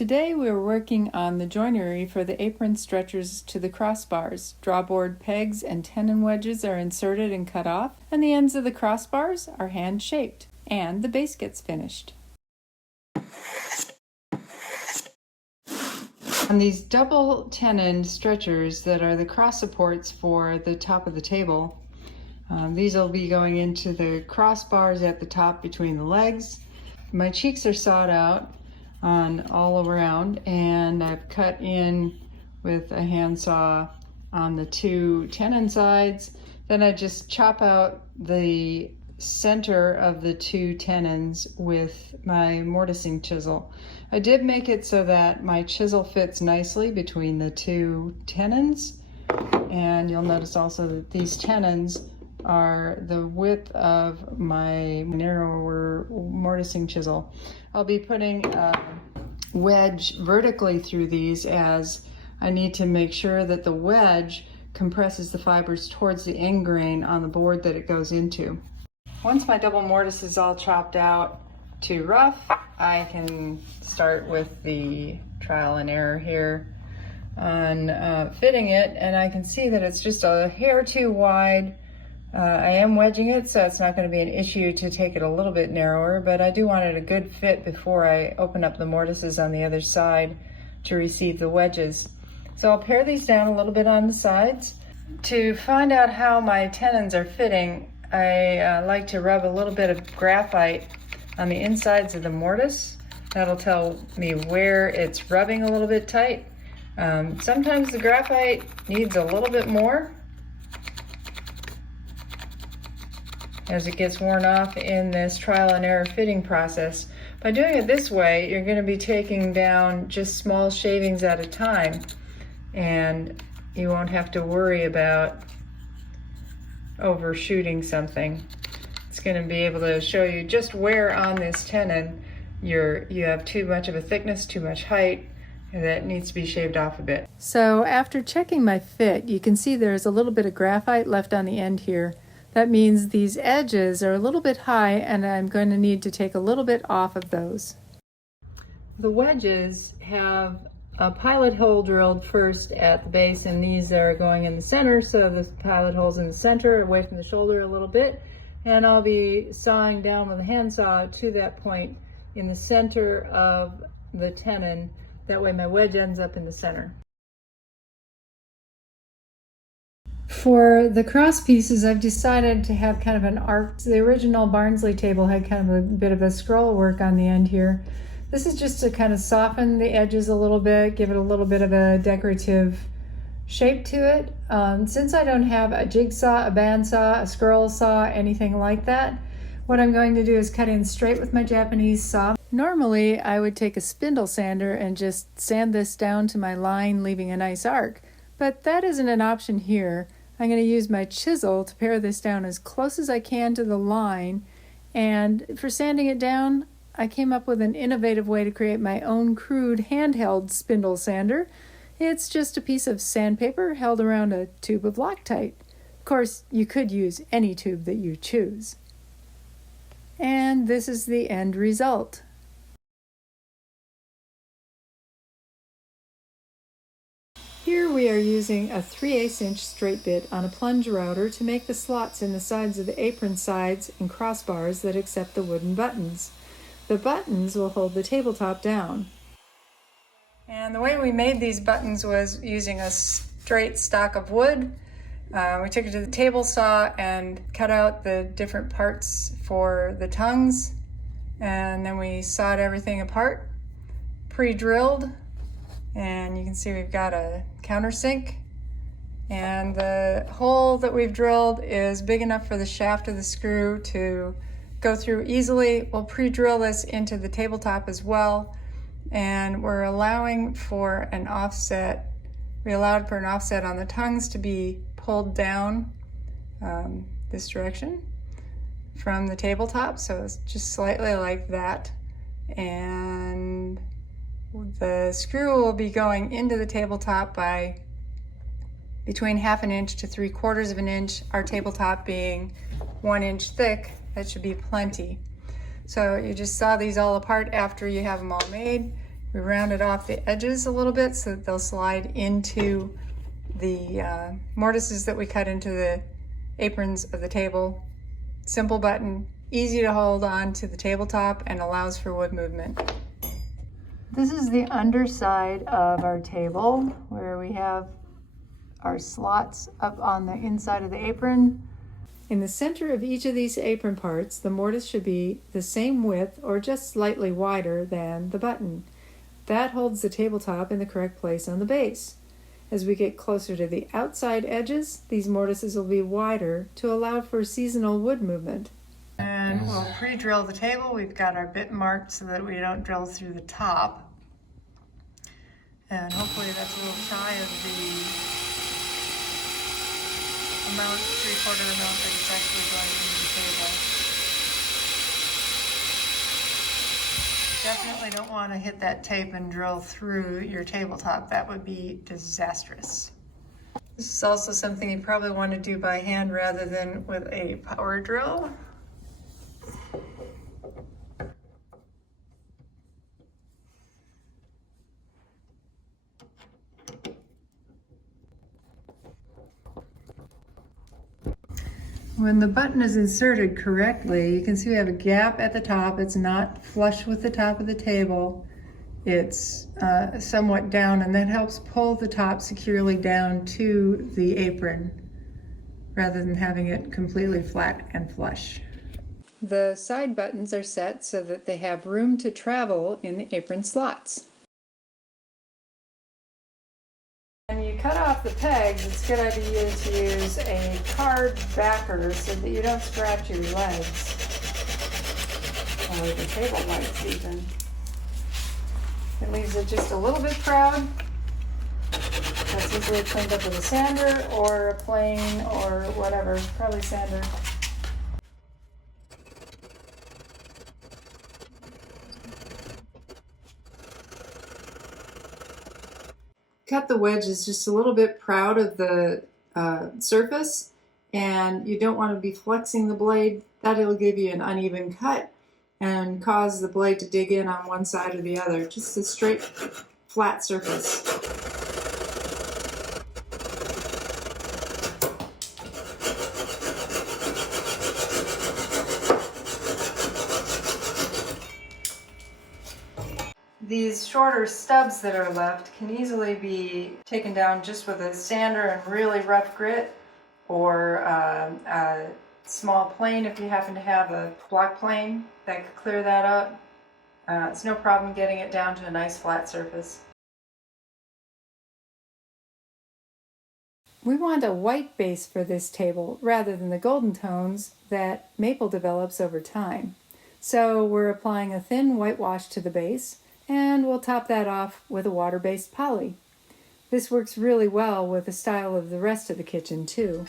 Today we're working on the joinery for the apron stretchers to the crossbars. Drawboard pegs and tenon wedges are inserted and cut off, and the ends of the crossbars are hand-shaped, and the base gets finished. On these double tenon stretchers that are the cross supports for the top of the table, these will be going into the crossbars at the top between the legs. My cheeks are sawed out on all around, and I've cut in with a handsaw on the two tenon sides. Then I just chop out the center of the two tenons with my mortising chisel. I did make it so that my chisel fits nicely between the two tenons, and you'll notice also that these tenons are the width of my narrower mortising chisel. I'll be putting a wedge vertically through these, as I need to make sure that the wedge compresses the fibers towards the end grain on the board that it goes into. Once my double mortise is all chopped out to rough, I can start with the trial and error here on fitting it, and I can see that it's just a hair too wide. I am wedging it, so it's not going to be an issue to take it a little bit narrower, but I do want it a good fit before I open up the mortises on the other side to receive the wedges. So I'll pare these down a little bit on the sides. To find out how my tenons are fitting, I like to rub a little bit of graphite on the insides of the mortise. That'll tell me where it's rubbing a little bit tight. Sometimes the graphite needs a little bit more as it gets worn off in this trial and error fitting process. By doing it this way, you're going to be taking down just small shavings at a time, and you won't have to worry about overshooting something. It's going to be able to show you just where on this tenon you have too much of a thickness, too much height, and that needs to be shaved off a bit. So after checking my fit, you can see there's a little bit of graphite left on the end here. That means these edges are a little bit high, and I'm going to need to take a little bit off of those. The wedges have a pilot hole drilled first at the base, and these are going in the center, so the pilot hole's in the center, away from the shoulder a little bit, and I'll be sawing down with a handsaw to that point in the center of the tenon. That way my wedge ends up in the center. For the cross pieces, I've decided to have kind of an arc. The original Barnsley table had kind of a bit of a scroll work on the end here. This is just to kind of soften the edges a little bit, give it a little bit of a decorative shape to it. Since I don't have a jigsaw, a bandsaw, a scroll saw, anything like that, what I'm going to do is cut in straight with my Japanese saw. Normally, I would take a spindle sander and just sand this down to my line, leaving a nice arc, but that isn't an option here. I'm going to use my chisel to pare this down as close as I can to the line, and for sanding it down, I came up with an innovative way to create my own crude handheld spindle sander. It's just a piece of sandpaper held around a tube of Loctite. Of course, you could use any tube that you choose. And this is the end result. Here we are using a 3/8 inch straight bit on a plunge router to make the slots in the sides of the apron sides and crossbars that accept the wooden buttons. The buttons will hold the tabletop down. And the way we made these buttons was using a straight stock of wood. We took it to the table saw and cut out the different parts for the tongues, and then we sawed everything apart, pre-drilled, and you can see we've got a countersink, and the hole that we've drilled is big enough for the shaft of the screw to go through easily. We'll pre-drill this into the tabletop as well, and we're allowing for an offset. We allowed for an offset on the tongues to be pulled down this direction from the tabletop, so it's just slightly like that, and the screw will be going into the tabletop by between 1/2 inch to 3/4 inch. Our tabletop being 1 inch thick, that should be plenty. So you just saw these all apart after you have them all made. We rounded off the edges a little bit so that they'll slide into the mortises that we cut into the aprons of the table. Simple button, easy to hold on to the tabletop, and allows for wood movement. This is the underside of our table where we have our slots up on the inside of the apron. In the center of each of these apron parts, the mortise should be the same width or just slightly wider than the button. That holds the tabletop in the correct place on the base. As we get closer to the outside edges, these mortises will be wider to allow for seasonal wood movement. And we'll pre-drill the table. We've got our bit marked so that we don't drill through the top. And hopefully that's a little shy of the amount, 3/4 amount that it's actually going into the table. Definitely don't want to hit that tape and drill through your tabletop. That would be disastrous. This is also something you probably want to do by hand rather than with a power drill. When the button is inserted correctly, you can see we have a gap at the top. It's not flush with the top of the table. It's somewhat down, and that helps pull the top securely down to the apron rather than having it completely flat and flush. The side buttons are set so that they have room to travel in the apron slots. When you cut off the pegs, it's a good idea to use a card backer so that you don't scratch your legs or the table lights even. It leaves it just a little bit proud. That's easily cleaned up with a sander or a plane or whatever, probably sander. Cut the wedges just a little bit proud of the surface, and you don't want to be flexing the blade. That'll give you an uneven cut and cause the blade to dig in on one side or the other. Just a straight, flat surface. These shorter stubs that are left can easily be taken down just with a sander and really rough grit, or a small plane if you happen to have a block plane that could clear that up. It's no problem getting it down to a nice flat surface. We want a white base for this table rather than the golden tones that maple develops over time. So we're applying a thin whitewash to the base, and we'll top that off with a water-based poly. This works really well with the style of the rest of the kitchen too.